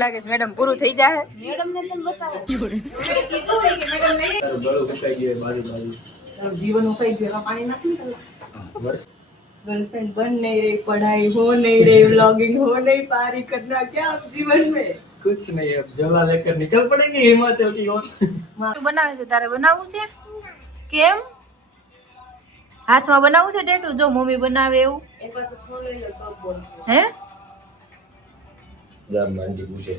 લાગે છે મેડમ પૂરું થઈ જાય મેડમ ને તમે બતાવો તારું ગળું સુકાઈ ગયું બાજુ બાજુ जीवन उपाय गया पानी नाखी गर्लफ्रेंड बन नहीं रही पढ़ाई हो नहीं रही व्लॉगिंग हो नहीं पा रही करना क्या अब जीवन में कुछ नहीं अब झोला लेकर निकल पड़ेंगे हिमाचल की ओर બનાવે છે તારે બનાવવું છે કેમ હાથમાં બનાવવું છે ટેટુ જો મમ્મી બનાવે એવું एक बार से फोन ले लो तो बोल से હે જા માંડી પૂછે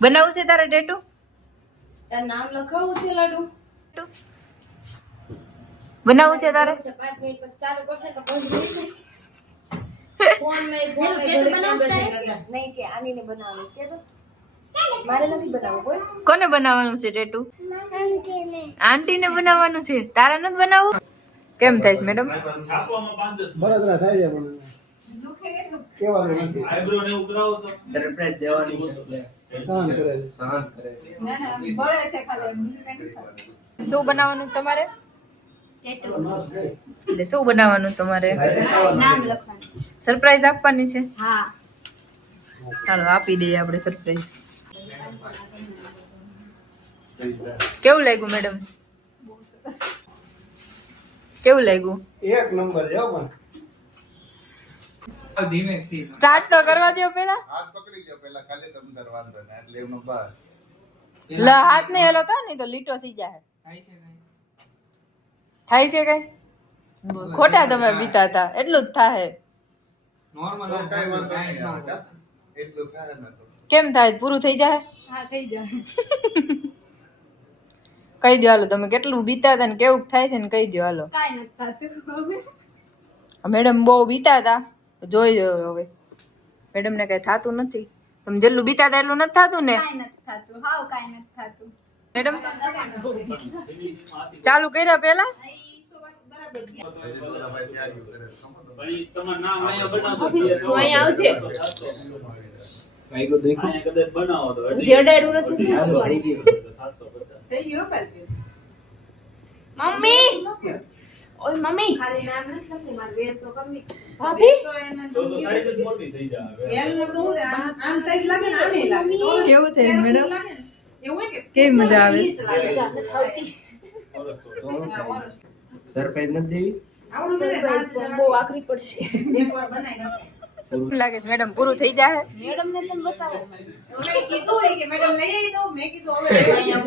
બનાવવું છે તારે ટેટુ यार नाम लखाવું છે લાડુ બનાવવું છે તારે 5 મિનિટ પછી ચાલુ કરશે તો બંધ થઈ જશે ફોન નહીં બેસે નહીં કે આની ને બનાવવાનું છે તો મારે નથી બનાવવું કોઈ કોને બનાવવાનું છે ટેટુ આંટી ને બનાવવાનું છે તારે નથી બનાવવું કેમ થાય છે મેડમ બળતરા થાય છે પણ કેવાનું નથી આઈબ્રો ને ઉકરાવો તો સરપ્રાઈઝ દેવાની છે સહન કરે છે ના ના બળે છે ખાલી બીજું શું બનાવવાનું તમારે એટલે શું બનાવવાનું તમારે નામ લખવાનું સરપ્રાઈઝ આપવાની છે હા ચાલો આપી દઈએ આપણે સરપ્રાઈઝ કેવું લાગ્યું મેડમ કેવું લાગ્યું એક નંબર જાવ પણ ધીમે થી સ્ટાર્ટ તો કરવા દો પેલા હાથ પકડી લ્યો પેલા ખાલી તમ દરવાજો ને એટલે એનો બસ લ હાથ નહીં હલો તા નહીં તો લીટો થઈ જાય થાય છે કઈ ખોટા તમે બીતા હતા એટલું જ થાય નોર્મલ તો કઈ વાંધો નહીં આવે એટલું થાય ને તો કેમ થાય પૂરું થઈ જાય હા થઈ જાય કહી દો હાલો તમે કેટલું બીતા હતા ને કેવું થાય છે ને કહી દો હાલો કાઈ નથી થતું મેડમ બહુ બીતા હતા જોઈ દો હવે મેડમ ને કઈ થતું નથી તમે જેટલું બીતા હતા એટલું નથી થતું ને કાઈ નથી થતું હાવ કાઈ નથી થતું મેડમ ચાલુ કર્યા પેલા હજી દોલાભાઈ ત્યાં ગયું કરે સમજો તમારું નામ અહીંયા બનાવો તો અહીં આવજે ભાઈ કો દેખો અહીંયા કદાચ બનાવો તો જેડાડું નથી થઈ ગયું થઈ ગયો પહેલથી મમ્મી ઓય મમ્મી ખાલી નામ નથી લખી માર વેર તો કરવી ભાભી તો સાઈઝ જ મોટી થઈ જાય કેવું થાય મેડમ કેવી મજા આવે સરપ્રાઈઝ નથી દેવી બહુ આકરી પડશે કેમ લાગે છે મેડમ પૂરું થઈ જાય મેડમ ને તમે બતાવો અહીંયા હું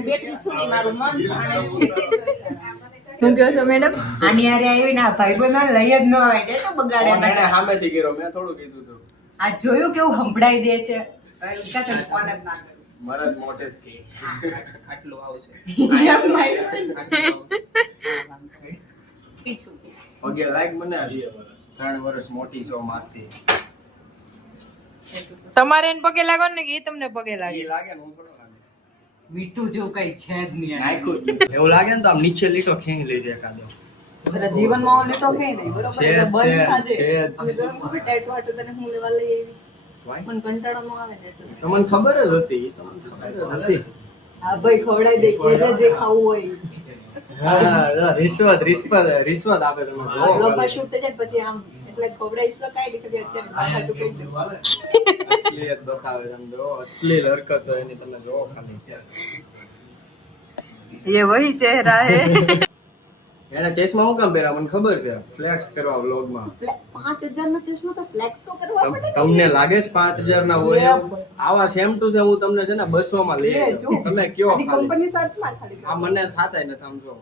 બેઠી છું ને મારું મન જાણે છે શું કહો છો મેડમ આની હારે આવી ના ભાઈ બંધ લઈ જ ન આવે કે તો બગાડે મેં સામેથી કર્યો મેં થોડું કીધું તો આ જોયું કેવું સંભળાઈ દે છે મારા જ મોઢે જ કે આટલું આવશે પીછું ઓકે લાઈક મને 3 વર્ષ મોટી છો મારથી તમારે એને પગે લાગવાનું ને કે એ તમને પગે લાગે એ લાગે ને હું થોડો લાગે મીઠું જેવું કઈ છે જ નહીં નાખ્યું જ નહીં. એવું લાગે ને તો આમ નીચે લીટો ખેંચી લેજે એકાદો તારા જીવનમાં ઓલી તો કઈ નહીં બરોબર છે એટલે બંધ છે, થાજે છે ટેટુ હાટુ તને હું લેવા લઈ આવી વાય. પણ કંટાળો નો આવે ને એટલે. તમને ખબર જ હતી તમને ખબર જ હતી હા ભાઈ ખવડાવી દે કે જે ખાવું હોય હા રિશ્વત આપે તમે જોવો લંબા ખાલી. શૂટ થઈ જાય પછી આમ એટલે ખવડાવીશ તો કાઈ નહીં કદી અત્યારે હાટુ કહી દઉં અશ્લીયત બતાવે તમે જો અશ્લીલ હરકતો એની તમે જોવો ખાલી ये वही चेहरा है એને ચશ્મા હું કામ પહેરા મને ખબર છે ફ્લેક્સ કરવા વ્લોગમાં 5000 નો ચશ્મા તો ફ્લેક્સ તો કરવા પડે તમને લાગે છે 5000 ના હોય એમ? આવા સેમ ટુ સેમ હું તમને છે ને 200 માં લઈ આવ્યો. તમે કયો આની ખાલી કંપની સર્ચ માં ખાલી આ મને થાતાય નથી આમ જો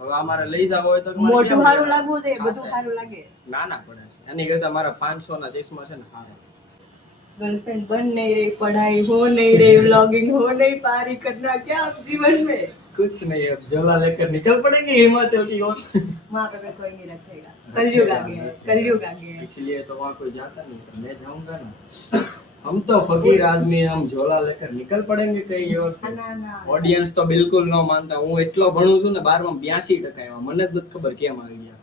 હવે અમારે લઈ જાવ હોય તો મારે મોઢું કેવું સારું પડે? લાગવું જોઈએ બધું સારું લાગે ના ના પડે છે. એની કરતા મારા 500 ના ચશ્મા છે ને સારા गर्लफ्रेंड बन नहीं रही पढ़ाई हो नहीं रही व्लॉगिंग हो नहीं पा रही करना क्या अब जीवन में कुछ नहीं अब झोला लेकर निकल पड़ेंगे हिमाचल की ओर वहाँ पे कोई नहीं रखेगा कलयुग आ गया है कलयुग आ गया है इसलिए तो वहाँ कोई जाता नहीं तो मैं जाऊंगा ना हम तो फकीर आदमी हम झोला लेकर निकल पड़ेंगे कहीं और ना ना ઓડિયન્સ તો બિલકુલ ન માનતા હું એટલો ભણું છું ને 12 માં 82% આવ્યા મને જ નથી ખબર કેમ આવી ગયા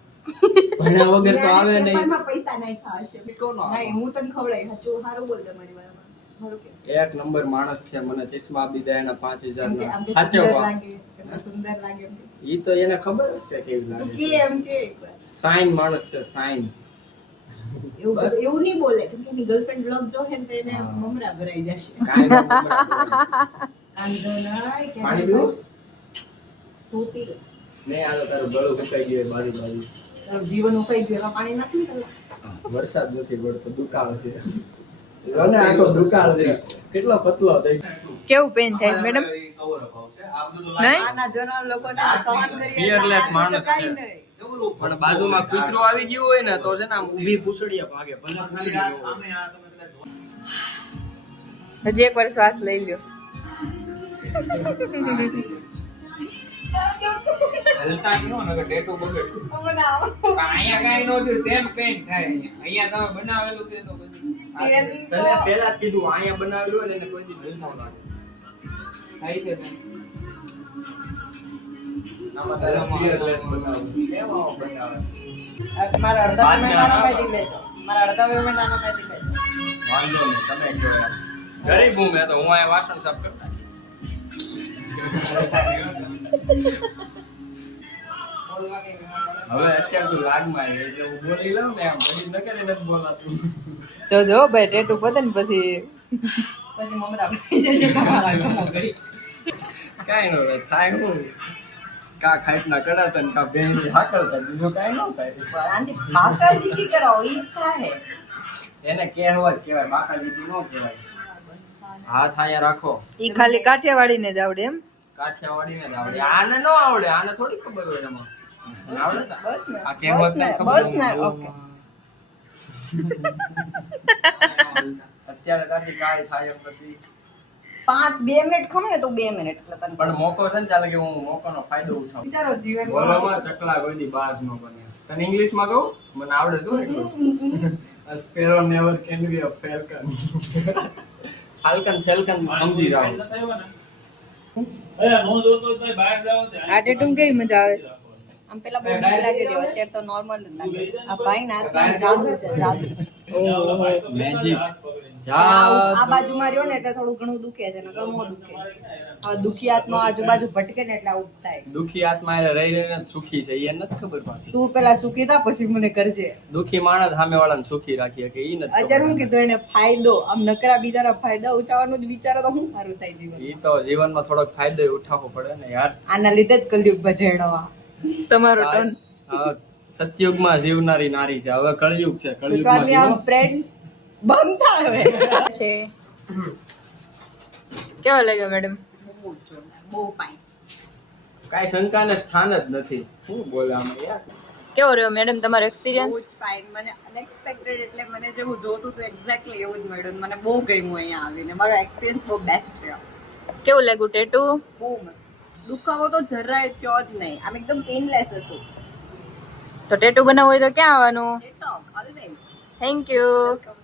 ભણ્યા વગર તો આવે નહીં પેપરમાં પૈસા નહીં થશે કોનો આવે? નહીં હું તને ખવડાવી સાચું સારું બોલ તમારી વારમાં મારું કે એક નંબર માણસ છે મને ચશ્મા આપી દે એના 5000 આમ ના કે સાચો સુંદર વાત. લાગે કેટલા સુંદર લાગે ઈ તો એને ખબર જ છે કેવી તું લાગે કે છે એમ કે એકવાર. સાઈન માણસ છે સાઈન એવું નહીં બોલે કેમ કે એની ગર્લફ્રેન્ડ બ્લોગ જોહે ને તો એને મમરા ભરાઈ જશે. કાંઈ ન બરાબર. વાંધો નહીં કે પાણી પીવું? તું પી લે. નહીં, હાલો તારું ગળું સુકાઈ ગયું બારી બારી. તારું જીવન ઉકાઈ ગયું એમાં પાણી નાખ ને પેલા. વરસાદ નથી પડતો, દુકાળ છે. જોને આખો દુકાળ છે. કેટલો પતલો થઈ ગયો. કેવું પેન થાય મેડમ? કવર અપ આવશે આ બધું તો નહીં આના જોનાર લોકોને સહન કરી Fearless માણસ છે. કાંઈ નહીં. પણ બાજુમાં કૂતરો આવી ગયું હોય ને તો છે ને આમ ઊભી પૂછડીએ ભાગે. ભલે પૂછડી ન હોય. આમે આ તમે કદાચ હજી એકવાર શ્વાસ લઈ લ્યો. હલતા ન હોય ને ટેટુ બગડે. પણ અહીંયા કાંઈ ન થયું, સેમ પેન થાય. અહીંયા તમે બનાવેલું છે તો પછી તને પહેલા જ કીધું અહીંયા બનાવેલું હોય ને એને કોઈ દી નહીં થાવ લાગે. થાય છે ને. આમાં તારે fearless બનાવવું. કેમ આવો બનાવે? મારા અડધા બાદ મહિનાનો ના પેટી લેજો. મારા અડધા મહિનાનો પેટી લેજો. વાંધો નહીં, તમે કહો યાર. ગરીબ હું, મેં તો હું અહીંયા વાસણ સાફ કરતા. બોલવા કે હવે અત્યારે તું લાગમાં આવી એટલે હું બોલી લઉં ને આમ પછી ન કરે નથી બોલાતું. જો ભાઈ ટેટુ પતે ને પછી પછી મમરા ભરાઈ જશે તમારા ગમો ઘડી. કાંઈ ન થાય, થાય હું કા ખાઈટના કડાતા ને કા બેહની હાકળતા, બીજું કાંઈ ન થાય. આનાથી બાકાજી કી કરાવો ઈ થાય. એને કહેવત કહેવાય, બાકાજી ન કહેવાય. હાથ અહીંયા રાખો. ઈ ખાલી કાઠિયાવાડીને જ આવડે એમ. કાઠિયાવાડીને જ આવડે, આને ન આવડે. આને થોડી ખબર હોય એમાં. આને આવડે ને? બસ ને આ કહેવત ને ખબર બસ ને હોય. ઓકે. અત્યારે તારી કાંઈ થાય એમ પછી 2 મિનિટ ખમે ને તો 2 મિનિટ એટલે તને પણ મોકો છે ને, ચાલે કે હું મોકોનો ફાયદો ઉઠાવું. વિચારો જીવન બોલવામાં ચકલા કોઈ દી બાજ ન બને. તને ઇંગ્લિશમાં કહું? મને આવડે શું એટલું? A sparrow never can be a falcon. falcon સમજી જાવ. અરે નો જોતો તો બહાર જાવ તે આ ટેટુ કેવી મજા આવે છે. આમ પેલા બહુ બીક લાગે છે અત્યારે તો નોર્મલ જ લાગે આ ભાઈ ના હાથમાં જાદુ છે જાદુ મેજિક. આ બાજુ માં રહ્યો ને એટલે થોડું ઘણું દુખે છે નકર નો દુખે આ દુખી આત્મા આજુબાજુ ભટકે ને એટલે આવું થાય દુખી આત્મા એટલે રહી રહીને જ સુખી છે, એ નથી ખબર પાછી. તું પેલા સુખી થા પછી મને કરજે દુખી માણસ સામે વાળાને સુખી રાખીએ કે ઈ નથી અત્યારે હું ખબર. કીધું એને ફાયદો આમ નકરા બીજાના ફાયદા ઉઠાવવાનું જ વિચારો તો હું સારું થાય જીવન ઈ તો જીવનમાં થોડોક ફાયદો ઉઠાવવો પડે ને યાર. આના લીધે જ કલયુગ ભજેડવા તમારો ટર્ન. હા, સતયુગમાં જીવનારી નારી છે, હવે કળયુગ છે. કળયુગમાં દુકાનની આમ જીવો. ફ્રેન્ડ બંધ થાય છે કેવો લાગ્યો મેડમ? બહુ ફાઇન કાંઈ શંકાને સ્થાન જ નથી. શું બોલે આમાં યાર? કેવો રહ્યો મેડમ તમારો એક્સપિરિયન્સ? બહુ જ ફાઇન મને અનએક્સપેક્ટેડ એટલે મને જેવું જોતું હતું એક્ઝેક્ટલી એવું જ મળ્યું મને બહુ ગમ્યું અહીંયા આવીને મારો એક્સપિરિયન્સ બહુ બેસ્ટ રહ્યો કેવું લાગ્યું ટેટુ? બહુ મસ્ત દુખાવો તો જરાય થયો જ નહીં આમ એકદમ પેનલેસ હતું તો ટેટુ બનાવવું હોય તો ક્યાં આવવાનું? ચેટોક ઓલવેઝ થેન્ક યુ. વેલકમ